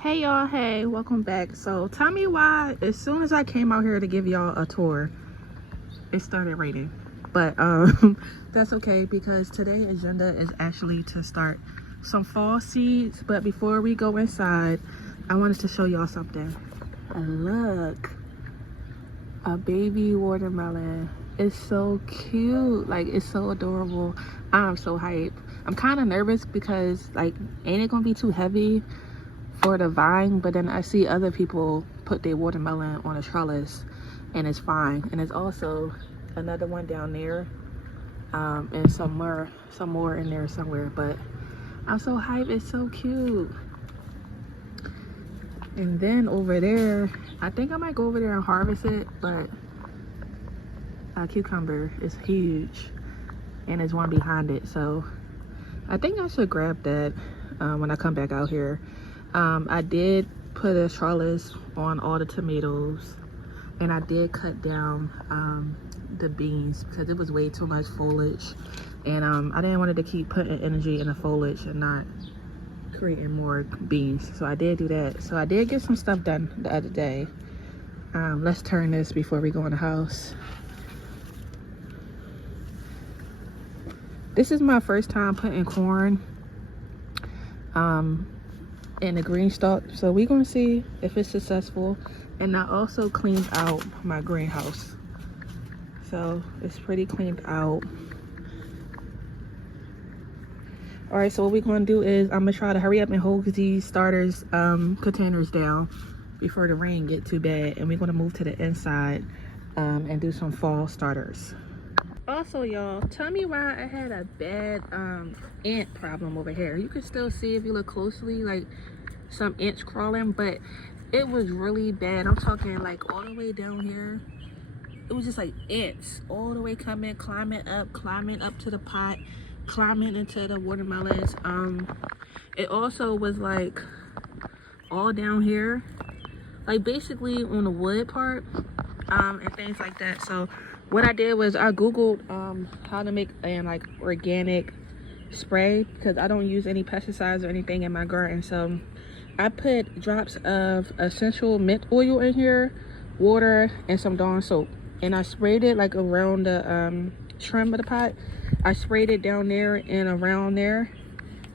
Hey y'all, hey, welcome back. So tell me why as soon as I came out here to give y'all a tour, it started raining. But that's okay because today's agenda is actually to start some fall seeds. But before we go inside, I wanted to show y'all something. Look, a baby watermelon. It's so cute, like it's so adorable. I'm so hyped. I'm kind of nervous because like ain't it gonna be too heavy for the vine, but then I see other people put their watermelon on a trellis and it's fine. And it's also another one down there, and some more in there somewhere. But I'm so hyped, it's so cute. And then over there, I think I might go over there and harvest it, but a cucumber is huge and there's one behind it, so I think I should grab that when I come back out here. I did put a trellis on all the tomatoes, and I did cut down the beans because it was way too much foliage, and I didn't want it to keep putting energy in the foliage and not creating more beans. So I did do that. So I did get some stuff done the other day. Let's turn this before we go in the house. This is my first time putting corn in the green stalk, so we're gonna see if it's successful. And I also cleaned out my greenhouse, so it's pretty cleaned out. All right, so what we're gonna do is I'm gonna try to hurry up and hold these starters containers down before the rain get too bad, and we're gonna move to the inside and do some fall starters. Also, y'all, tell me why I had a bad ant problem over here. You can still see if you look closely, like some ants crawling, but it was really bad. I'm talking like all the way down here. It was just like ants all the way climbing up to the pot, climbing into the watermelons. It also was like all down here, like basically on the wood part, and things like that. So what I did was I googled how to make an like organic spray, because I don't use any pesticides or anything in my garden. So I put drops of essential mint oil in here, water, and some Dawn soap, and I sprayed it like around the trim of the pot. I sprayed it down there and around there,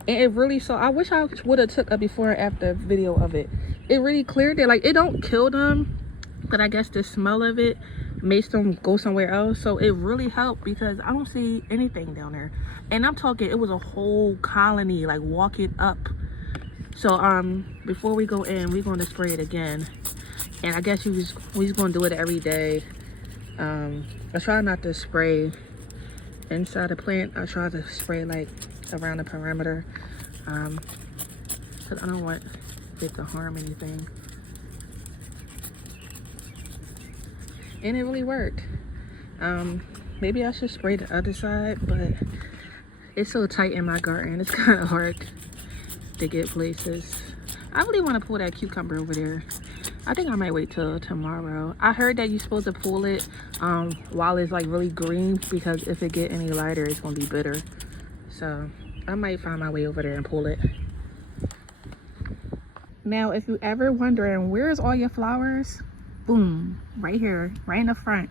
and it really, so I wish I would have took a before and after video of it. It really cleared it. Like, it don't kill them, but I guess the smell of it makes them go somewhere else. So it really helped because I don't see anything down there, and I'm talking it was a whole colony like walking up. So before we go in, we're going to spray it again, and I guess we're just going to do it every day. I try not to spray inside the plant. I try to spray like around the perimeter, because I don't want it to harm anything. And it really worked. Maybe I should spray the other side, but it's so tight in my garden, it's kind of hard to get places. I really want to pull that cucumber over there. I think I might wait till tomorrow. I heard that you're supposed to pull it while it's like really green, because if it get any lighter, it's gonna be bitter. So I might find my way over there and pull it. Now, if you ever wondering where's all your flowers, boom, right here, right in the front.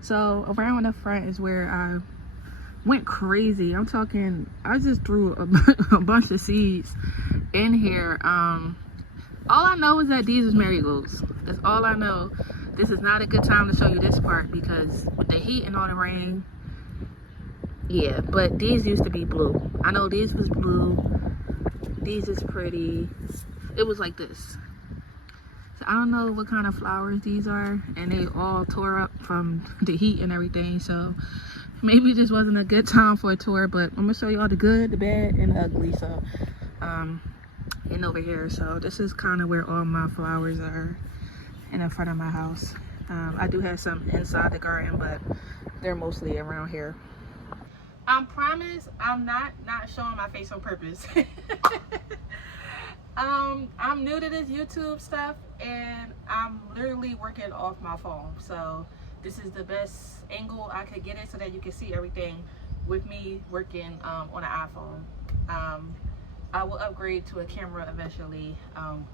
So around the front is where I went crazy. I'm talking, I just threw a bunch of seeds in here. All I know is that these is marigolds. That's all I know. This is not a good time to show you this part because with the heat and all the rain, yeah, but these used to be blue. I know these was blue. These is pretty. It was like this. So I don't know what kind of flowers these are, and they all tore up from the heat and everything. So maybe this wasn't a good time for a tour, but I'm gonna show you all the good, the bad, and the ugly. So and over here, so this is kind of where all my flowers are in the front of my house. I do have some inside the garden, but they're mostly around here. I promise I'm not showing my face on purpose. I'm new to this YouTube stuff, and I'm literally working off my phone, so this is the best angle I could get it so that you can see everything with me working on an iPhone. I will upgrade to a camera eventually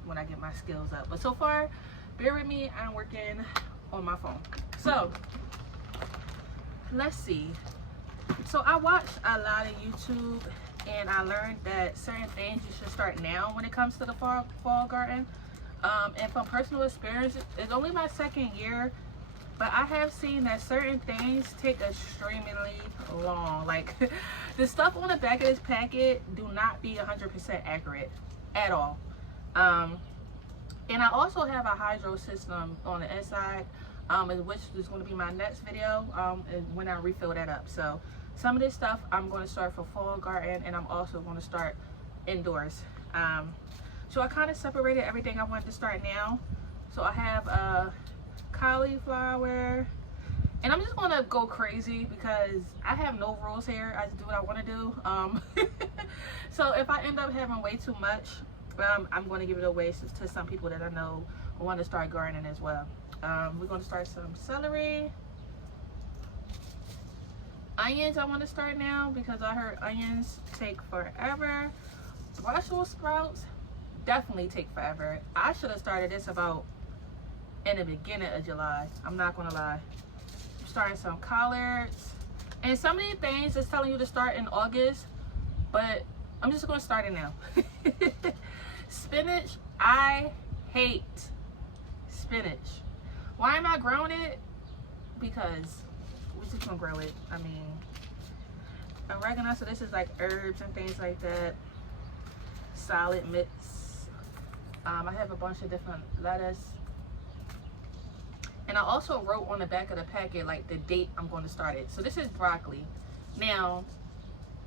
when I get my skills up. But so far, bear with me, I'm working on my phone. So let's see. So I watched a lot of YouTube and I learned that certain things you should start now when it comes to the fall garden. And from personal experience, it's only my second year, but I have seen that certain things take extremely long. Like the stuff on the back of this packet do not be 100% accurate at all. And I also have a hydro system on the inside, which is going to be my next video when I refill that up. So some of this stuff I'm going to start for fall garden, and I'm also going to start indoors. So I kind of separated everything I wanted to start now. So I have cauliflower, and I'm just going to go crazy because I have no rules here. I just do what I want to do. So if I end up having way too much, I'm going to give it away to some people that I know want to start gardening as well. We're going to start some celery. Onions I want to start now because I heard onions take forever. Brussels sprouts definitely take forever. I should have started this about in the beginning of July. I'm not going to lie. I'm starting some collards. And some of these things is telling you to start in August, but I'm just going to start it now. Spinach, I hate spinach. Why am I growing it? Because we're just gonna grow it. I mean, oregano, so this is like herbs and things like that. Salad mix. I have a bunch of different lettuce. And I also wrote on the back of the packet like the date I'm going to start it. So this is broccoli. Now,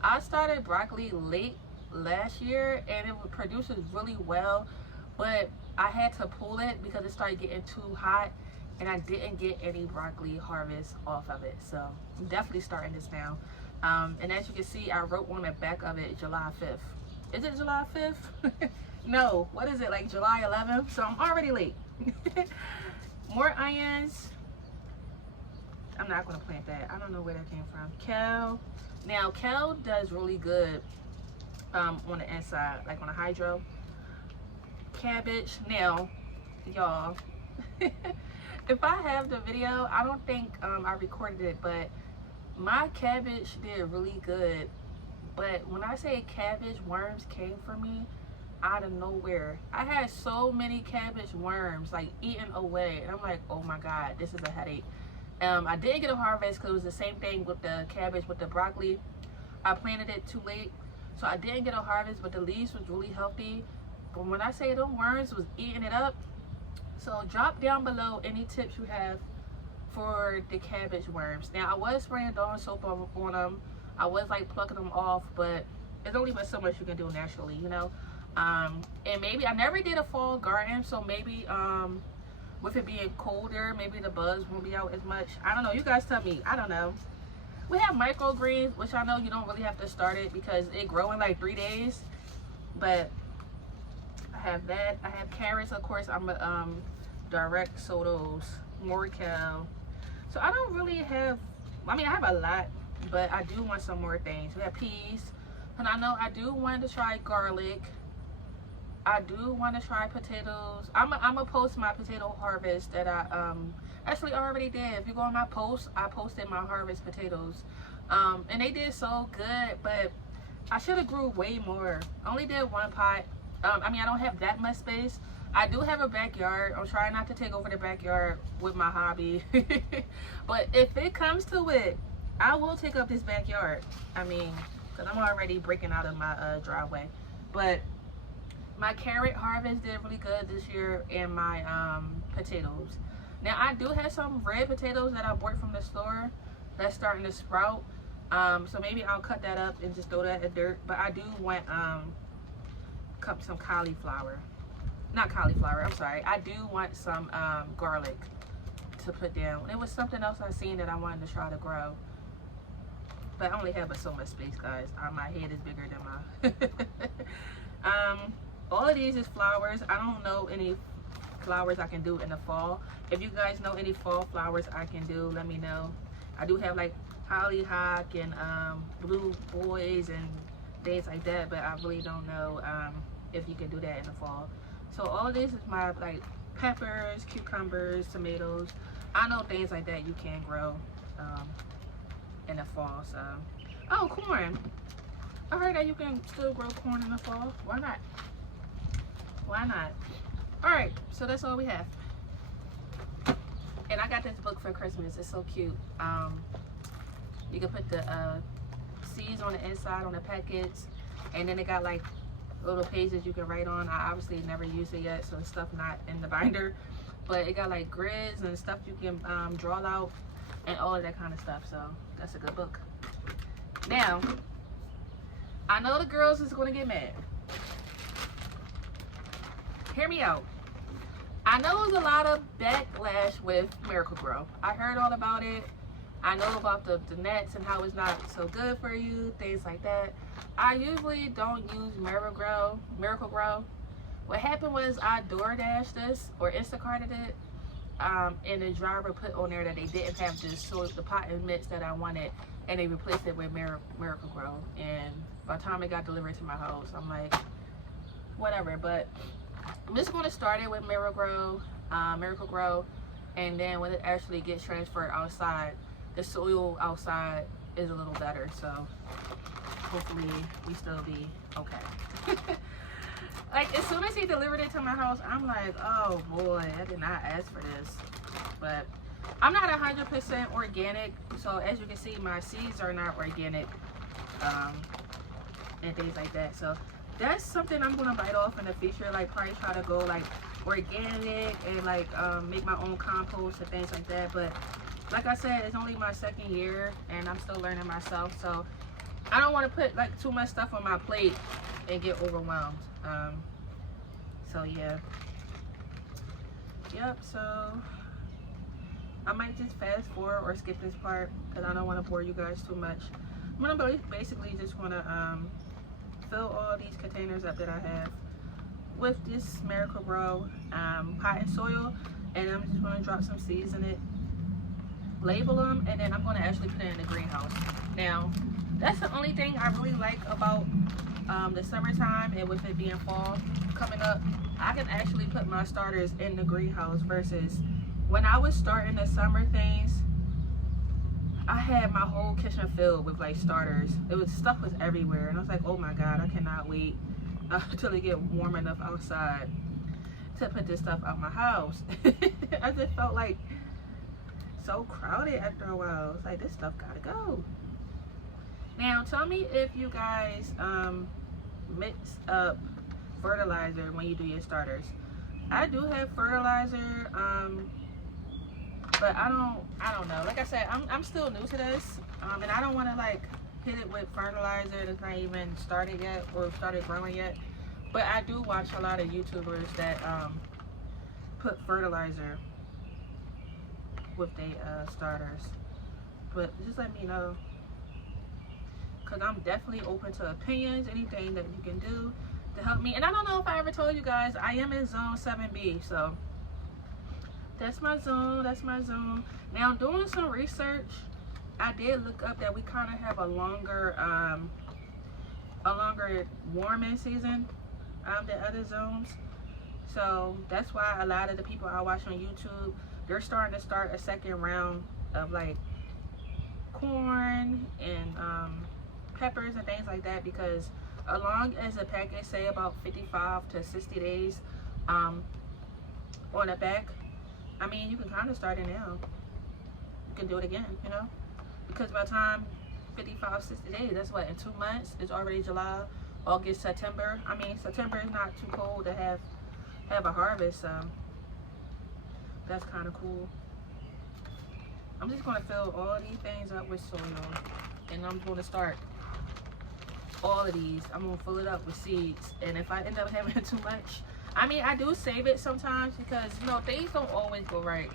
I started broccoli late last year and it produces really well, but I had to pull it because it started getting too hot and I didn't get any broccoli harvest off of it. So I'm definitely starting this now. And as you can see, I wrote on the back of it July 5th. Is it July 5th? No, what is it, like July 11th? So I'm already late. More onions. I'm not going to plant that. I don't know where that came from. Kale. Now kale does really good on the inside, like on a hydro. Cabbage. Now y'all, if I have the video, I don't think I recorded it, but my cabbage did really good. But when I say cabbage worms came for me out of nowhere, I had so many cabbage worms like eating away, and I'm like, oh my god, this is a headache. I didn't get a harvest because it was the same thing with the cabbage with the broccoli. I planted it too late, so I didn't get a harvest, but the leaves was really healthy. But when I say the worms was eating it up, so drop down below any tips you have for the cabbage worms. Now I was spraying Dawn soap on them. I was like plucking them off, but there's only but so much you can do naturally, you know. And maybe I never did a fall garden, so maybe with it being colder, maybe the bugs won't be out as much. I don't know, you guys tell me. I don't know. We have microgreens, which I know you don't really have to start it because it grow in like 3 days, but I have that. I have carrots, of course. I'm a direct sodos, more kale. So I don't really have, I mean I have a lot, but I do want some more things. We have peas, and I know I do want to try garlic. I do want to try potatoes. I'm gonna post my potato harvest that I actually already did. If you go on my post, I posted my harvest potatoes, and they did so good, but I should have grew way more. I only did one pot. I mean, I don't have that much space. I do have a backyard. I'm trying not to take over the backyard with my hobby. But if it comes to it, I will take up this backyard. I mean, because I'm already breaking out of my driveway. But my carrot harvest did really good this year, and my potatoes. Now, I do have some red potatoes that I bought from the store that's starting to sprout. So maybe I'll cut that up and just throw that in the dirt. But I do want some cauliflower. Not cauliflower, I'm sorry. I do want some garlic to put down. It was something else I seen that I wanted to try to grow. But I only have so much space, guys. My head is bigger than my... all of these is flowers. I don't know any flowers I can do in the fall. If you guys know any fall flowers I can do, let me know. I do have like hollyhock and blue boys and things like that, but I really don't know if you can do that in the fall. So all of this is my like peppers, cucumbers, tomatoes. I know things like that you can grow in the fall. So, oh, corn. I heard that you can still grow corn in the fall. Why not? Why not? All right, so that's all we have. And I got this book for Christmas. It's so cute. You can put the seeds on the inside on the packets, and then it got like little pages you can write on. I obviously never used it yet, so the stuff not in the binder, but it got like grids and stuff you can draw out and all of that kind of stuff. So that's a good book. Now, I know the girls is gonna get mad. Hear me out. I know there's a lot of backlash with Miracle-Gro. I heard all about it. I know about the nets and how it's not so good for you, things like that. I usually don't use Miracle-Gro. What happened was I DoorDashed this or Instacarted it, and the driver put on there that they didn't have the pot and mix that I wanted, and they replaced it with Miracle-Gro. And by the time it got delivered to my house, I'm like, whatever. But I'm just going to start it with Miracle-Gro, and then when it actually gets transferred outside, the soil outside is a little better, so hopefully we still be okay. Like, as soon as he delivered it to my house, I'm like, oh boy, I did not ask for this. But I'm not 100% organic, so as you can see, my seeds are not organic, and things like that. So that's something I'm gonna bite off in the future, like probably try to go like organic and like make my own compost and things like that. But like I said, it's only my second year and I'm still learning myself, so I don't want to put like too much stuff on my plate and get overwhelmed. So yeah, yep. So I might just fast forward or skip this part because I don't want to bore you guys too much. I'm gonna basically just want to fill all these containers up that I have with this Miracle-Gro pot and soil, and I'm just going to drop some seeds in it, label them, and then I'm going to actually put it in the greenhouse. Now, that's the only thing I really like about the summertime, and with it being fall coming up, I can actually put my starters in the greenhouse versus when I was starting the summer things, I had my whole kitchen filled with like starters. Stuff was everywhere, and I was like, oh my god, I cannot wait until it get warm enough outside to put this stuff out my house. I just felt like so crowded after a while. It's like, this stuff gotta go. Now tell me if you guys mix up fertilizer when you do your starters. I do have fertilizer, but I don't know. Like I said, I'm still new to this, and I don't want to like hit it with fertilizer that's not even started yet or started growing yet. But I do watch a lot of YouTubers that put fertilizer with their starters. But just let me know, because I'm definitely open to opinions, anything that you can do to help me. And I don't know if I ever told you guys, I am in zone 7B, so that's my zone. That's my zone. Now, doing some research, I did look up that we kind of have a longer warming season than other zones. So that's why a lot of the people I watch on YouTube, they're starting to start a second round of like corn and peppers and things like that, because as long as the package say about 55 to 60 days on the back, I mean, you can kind of start it now. You can do it again, you know, because by the time 55, 60 days, that's what, in 2 months, it's already July, August, September. I mean, September is not too cold to have a harvest, so that's kind of cool. I'm just going to fill all these things up with soil, and I'm going to start all of these. I'm going to fill it up with seeds, and if I end up having too much, I mean, I do save it sometimes because, you know, things don't always go right.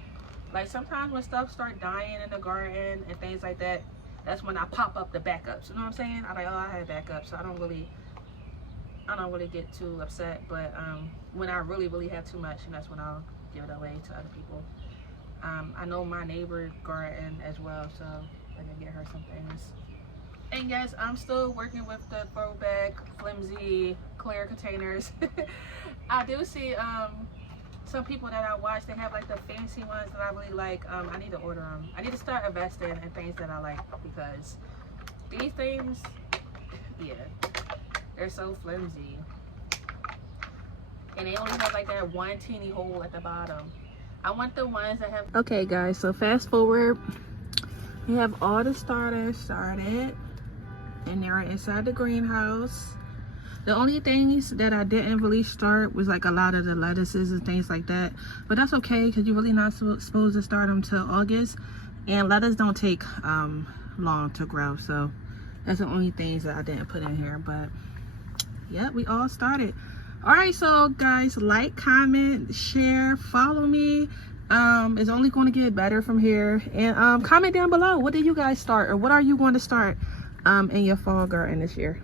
Like, sometimes when stuff start dying in the garden and things like that, that's when I pop up the backups. You know what I'm saying? I'm like, oh, I have backups, so I don't really get too upset. But when I really have too much, and that's when I'll give it away to other people. I know my neighbor garden as well, so I can get her some things. And yes, I'm still working with the throwback flimsy clear containers. I do see some people that I watch, they have like the fancy ones that I really like. I need to order them. I need to start investing in things that I like, because these things, yeah, they're so flimsy. And they only have like that one teeny hole at the bottom. I want the ones that have... Okay guys, so fast forward. We have all the starters started. And they're inside the greenhouse. The only things that I didn't really start was like a lot of the lettuces and things like that. But that's okay, because you're really not supposed to start them till August. And lettuce don't take long to grow. So that's the only things that I didn't put in here. But yeah, we all started. Alright, so guys, like, comment, share, follow me. It's only going to get better from here. And comment down below, what did you guys start, or what are you going to start in your fall garden this year?